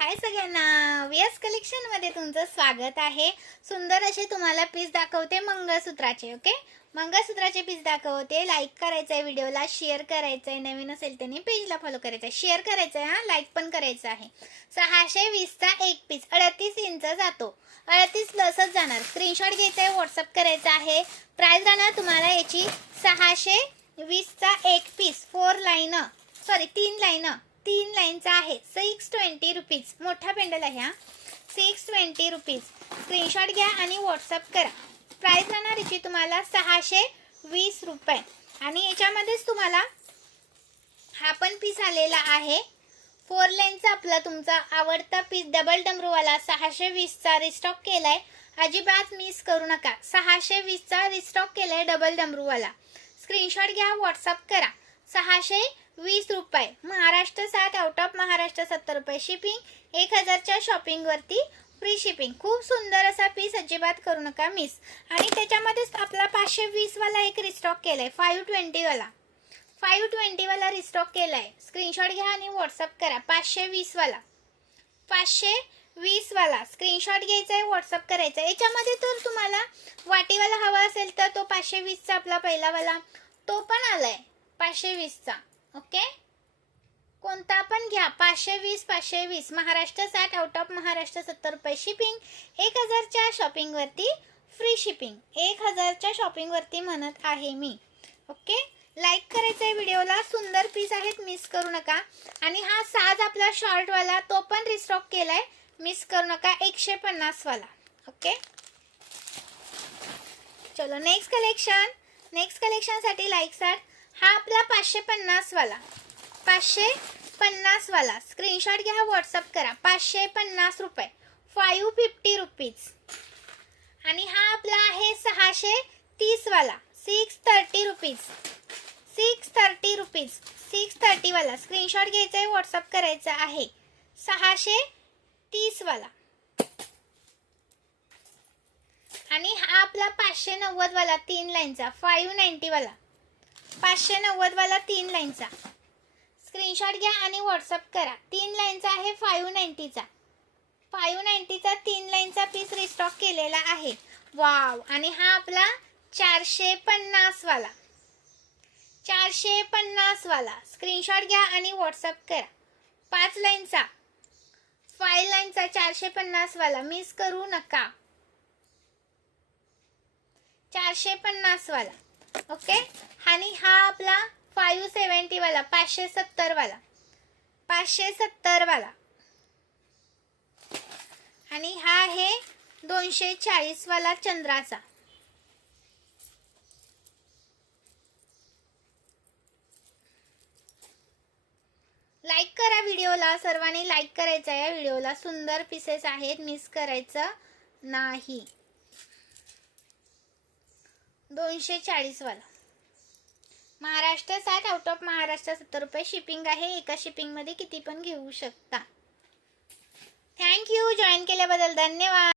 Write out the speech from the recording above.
हाय सगळ्यांना, व्हीएस कलेक्शनमध्ये तुमचं स्वागत आहे. सुंदर असे तुम्हाला पीस दाखवते मंगळसूत्राचे. ओके, मंगळसूत्राचे पीस दाखवते. लाईक करायचं आहे, व्हिडिओला शेअर करायचं आहे, नवीन असेल त्यांनी पेजला फॉलो करायचं आहे, शेअर करायचं आहे, लाईक पण करायचं आहे. 620चा एक पीस 38 इंच जातो, 38 प्लसच जाणार. स्क्रीनशॉट घ्यायचा आहे, व्हॉट्सअप करायचा आहे. प्राइस राहणार तुम्हाला याची 620चा एक पीस 3 लाईनचा आहे 620 रुपीज. मोठा पेंडल आहे हा, 620 रुपीज. स्क्रीनशॉट घ्या आणि व्हॉट्सअप करा. प्राइस राहणार याची तुम्हाला 620 रुपये. आणि याच्यामध्येच तुम्हाला हा पण पीस आलेला आहे 4 लाईनचा, आपला तुमचा आवडता पीस डबल डमरूवाला 620चा रिस्टॉक केलाय. अजिबात मिस करू नका. 620चा रिस्टॉक केलाय डबल डमरूवाला. स्क्रीनशॉट घ्या, व्हॉट्सअप करा. 620 रुपये. महाराष्ट्र 7, आउट ऑफ महाराष्ट्र 70 रुपये शिपिंग. 1000च्या शॉपिंगवरती फ्री शिपिंग. खूप सुंदर असा पीस, अजिबात करू नका मिस. आणि त्याच्यामध्येच आपला 520 वाला एक रिस्टॉक केलाय 520 वाला रिस्टॉक केलाय. स्क्रीनशॉट घ्या आणि व्हॉट्सअप करा. 520 वाला स्क्रीनशॉट घ्यायचा आहे, व्हॉट्सअप करायचा आहे. याच्यामध्ये तर तुम्हाला वाटीवाला हवा असेल तर तो 520चा आपला पहिलावाला तो पण आलाय 520चा. ओके, कोणता पण घ्या. 520. महाराष्ट्र 7, आउट ऑफ महाराष्ट्र 70 रुपये शिपिंग. 1000च्या शॉपिंगवरती फ्री शिपिंग. 1000च्या शॉपिंगवरती म्हणत आहे मी. ओके, लाईक करायचं आहे व्हिडिओला. सुंदर पीस आहेत, मिस करू नका. आणि हा साज आपला शॉर्टवाला तो पण रिस्टॉक केलाय, मिस करू नका. 150 वाला. ओके, चलो नेक्स्ट कलेक्शनसाठी लाईक साठ. हा आपला 550 वाला स्क्रीनशॉट घ्या, व्हॉट्सअप करा. 550 रुपये, 550 रुपीज. आणि हा आपला आहे 630 वाला 630 रुपीज. 630 वाला स्क्रीनशॉट घ्यायचा आहे, व्हॉट्सअप करायचा आहे. 630 वाला. आणि हा आपला 590 वाला 3 लाईनचा 590 वाला 590 वाला 3 लाईनचा. स्क्रीनशॉट घ्या आणि व्हॉट्सअप करा. 3 लाईनचा आहे 590चा 3 लाईनचा पीस रिस्टॉक केलेला आहे. वाव. आणि हा आपला 450 वाला स्क्रीनशॉट घ्या आणि व्हॉट्सअप करा. 5 लाईनचा 450 वाला मिस करू नका. 450 वाला. ओके, आणि हा आपला 570 वाला 570 वाला. आणि हा आहे 240 वाला चंद्राचा. लाईक करा व्हिडिओला, सर्वांनी लाईक करायचं आहे व्हिडिओला. सुंदर पीसेस आहेत, मिस करायचं नाही. 240 वाला. महाराष्ट्र 7, आउट ऑफ महाराष्ट्र 70 रुपये शिपिंग आहे. एका शिपिंगमध्ये किती पण घेऊ शकता. थँक्यू, जॉईन केल्याबद्दल धन्यवाद.